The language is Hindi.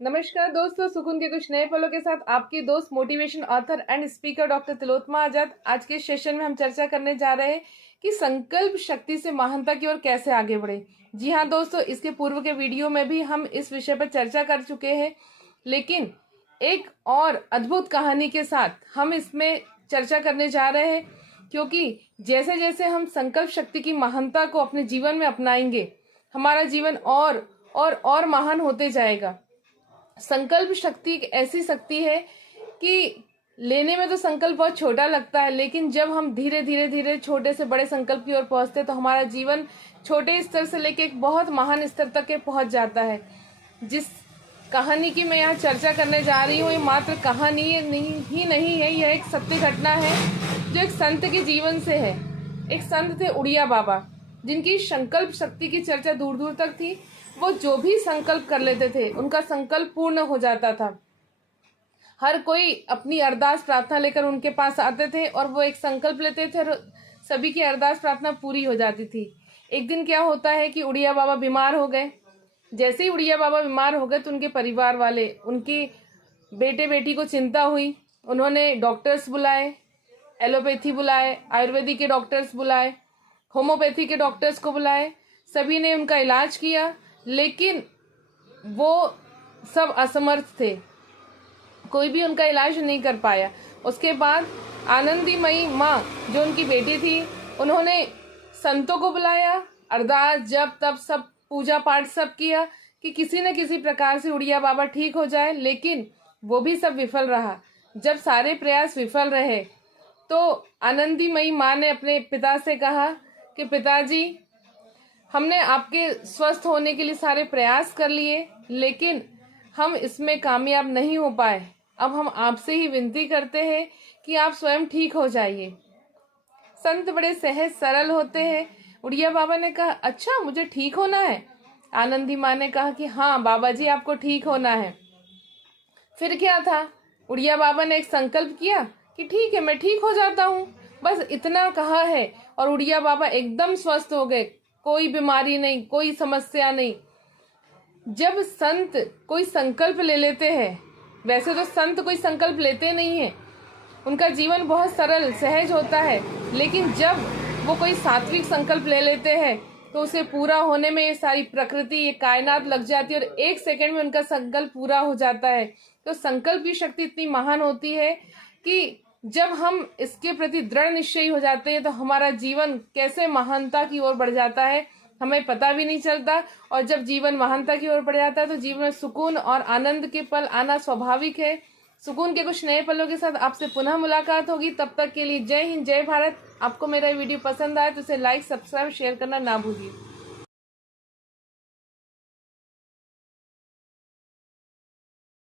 नमस्कार दोस्तों, सुकून के कुछ नए पलों के साथ आपकी दोस्त motivation author and speaker doctor Tilottama Azad. आज के सेशन में हम चर्चा करने जा रहे हैं कि संकल्प शक्ति से महानता की ओर कैसे आगे बढ़े। जी हाँ दोस्तों, इसके पूर्व के वीडियो में भी हम इस विषय पर चर्चा कर चुके हैं, लेकिन एक और अद्भुत कहानी के साथ हम इसमें चर्चा करने जा रहे हैं, क्योंकि जैसे जैसे हम संकल्प शक्ति की महानता को अपने जीवन में अपनाएंगे, हमारा जीवन और महान होते जाएगा। संकल्प शक्ति एक ऐसी शक्ति है कि लेने में तो संकल्प बहुत छोटा लगता है, लेकिन जब हम धीरे धीरे धीरे छोटे से बड़े संकल्प की ओर पहुंचते तो हमारा जीवन छोटे स्तर से लेकर एक बहुत महान स्तर तक के पहुंच जाता है। जिस कहानी की मैं यहाँ चर्चा करने जा रही हूँ, ये मात्र कहानी ही नहीं है, यह एक सत्य घटना है जो एक संत के जीवन से है। एक संत थे उड़िया बाबा, जिनकी संकल्प शक्ति की चर्चा दूर दूर तक थी। वो जो भी संकल्प कर लेते थे उनका संकल्प पूर्ण हो जाता था। हर कोई अपनी अरदास प्रार्थना लेकर उनके पास आते थे और वो एक संकल्प लेते थे और सभी की अरदास प्रार्थना पूरी हो जाती थी। एक दिन क्या होता है कि उड़िया बाबा बीमार हो गए। जैसे ही उड़िया बाबा बीमार हो गए तो उनके परिवार वाले, उनके बेटे बेटी को चिंता हुई। उन्होंने डॉक्टर्स बुलाए, एलोपैथी बुलाए, आयुर्वेदिक के डॉक्टर्स बुलाए, होम्योपैथी के डॉक्टर्स को बुलाए। सभी ने उनका इलाज किया, लेकिन वो सब असमर्थ थे, कोई भी उनका इलाज नहीं कर पाया। उसके बाद आनंदीमयी माँ, जो उनकी बेटी थी, उन्होंने संतों को बुलाया, अरदास जप तप सब पूजा पाठ सब किया कि किसी न किसी प्रकार से उड़िया बाबा ठीक हो जाए, लेकिन वो भी सब विफल रहा। जब सारे प्रयास विफल रहे तो आनंदीमयी माँ ने अपने पिता से कहा कि पिताजी, हमने आपके स्वस्थ होने के लिए सारे प्रयास कर लिए, लेकिन हम इसमें कामयाब नहीं हो पाए। अब हम आपसे ही विनती करते हैं कि आप स्वयं ठीक हो जाइए। संत बड़े सहज सरल होते हैं। उड़िया बाबा ने कहा, अच्छा मुझे ठीक होना है? आनंदी माँ ने कहा कि हाँ बाबा जी, आपको ठीक होना है। फिर क्या था, उड़िया बाबा ने एक संकल्प किया कि ठीक है, मैं ठीक हो जाता हूँ। बस इतना कहा है और उड़िया बाबा एकदम स्वस्थ हो गए। कोई बीमारी नहीं, कोई समस्या नहीं। जब संत कोई संकल्प ले लेते हैं, वैसे तो संत कोई संकल्प लेते नहीं है, उनका जीवन बहुत सरल सहज होता है, लेकिन जब वो कोई सात्विक संकल्प ले लेते हैं तो उसे पूरा होने में ये सारी प्रकृति, ये कायनात लग जाती है और एक सेकंड में उनका संकल्प पूरा हो जाता है। तो संकल्प की शक्ति इतनी महान होती है कि जब हम इसके प्रति दृढ़ निश्चयी हो जाते हैं तो हमारा जीवन कैसे महानता की ओर बढ़ जाता है हमें पता भी नहीं चलता। और जब जीवन महानता की ओर बढ़ जाता है तो जीवन में सुकून और आनंद के पल आना स्वाभाविक है। सुकून के कुछ नए पलों के साथ आपसे पुनः मुलाकात होगी। तब तक के लिए जय हिंद, जय भारत। आपको मेरा वीडियो पसंद आए तो इसे लाइक, सब्सक्राइब, शेयर करना ना भूलिए।